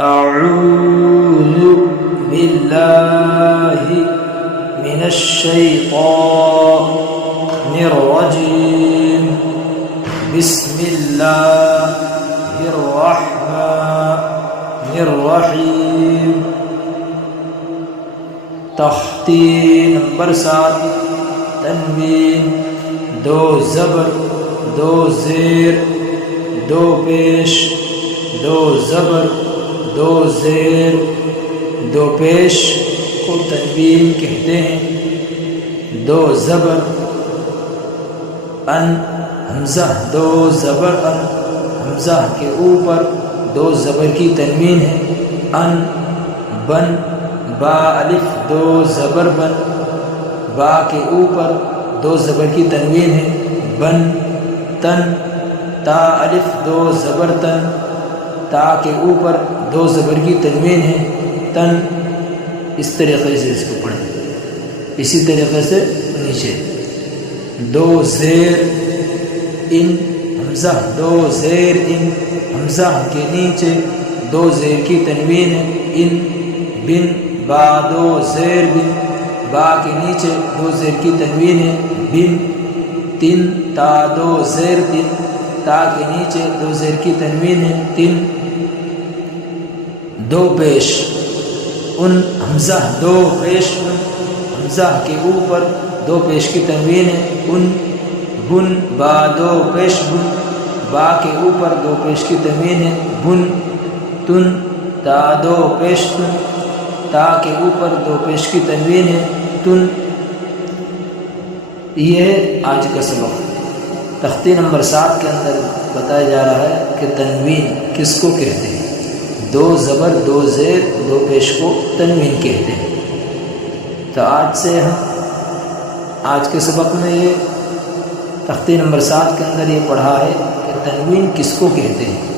أعوذ بالله من الشيطان الرجيم بسم الله الرحمن الرحيم تختی نمبر 7 تنوین، 2 زبر، 2 زیر، 2 پیش، 2 زبر، 2 زیر، 2 پیش کو تنوین کہتے ہیں. 2 زبر ان حمزہ، 2 زبر ان حمزہ کے اوپر 2 زبر کی تنوین ہے. ان بن، با الف 2 زبر بن، با کے اوپر 2 زبر کی تنوین ہے. بن تن، تا الف 2 زبر تن، تا کے اوپر 2 زبر کی تنوین ہے. تن. اس طریقے سے اس کو پڑھیں. اسی طریقے سے نیچے 2 زیر ان حمزہ، 2 زیر ان حمزہ کے نیچے 2 زیر کی تنوین ہے. ان بن، با 2 زیر بن، با کے نیچے 2 زیر کی تنوین ہے. بن تن، تا 2 زیر تن، تا کے نیچے 2 زیر کی تنوین ہے. تن. 2 پیش ان حمزہ، 2 پیش ان حمزہ کے اوپر 2 پیش کی تنوین ہے. ان بن، با 2 پیش بن، با کے اوپر 2 پیش کی تنوین ہے. بن تن، تا 2 پیش تن، تا کے اوپر 2 پیش کی تنوین ہے. تن. یہ آج کا سبق تختی نمبر 7 کے اندر بتایا جا رہا ہے کہ تنوین کس کو کہتے ہیں. 2 زبر، 2 زیر، 2 پیش کو تنوین کہتے ہیں. تو آج سے ہم آج کے سبق میں یہ تختی نمبر 7 کے اندر یہ پڑھا ہے کہ تنوین کس کو کہتے ہیں.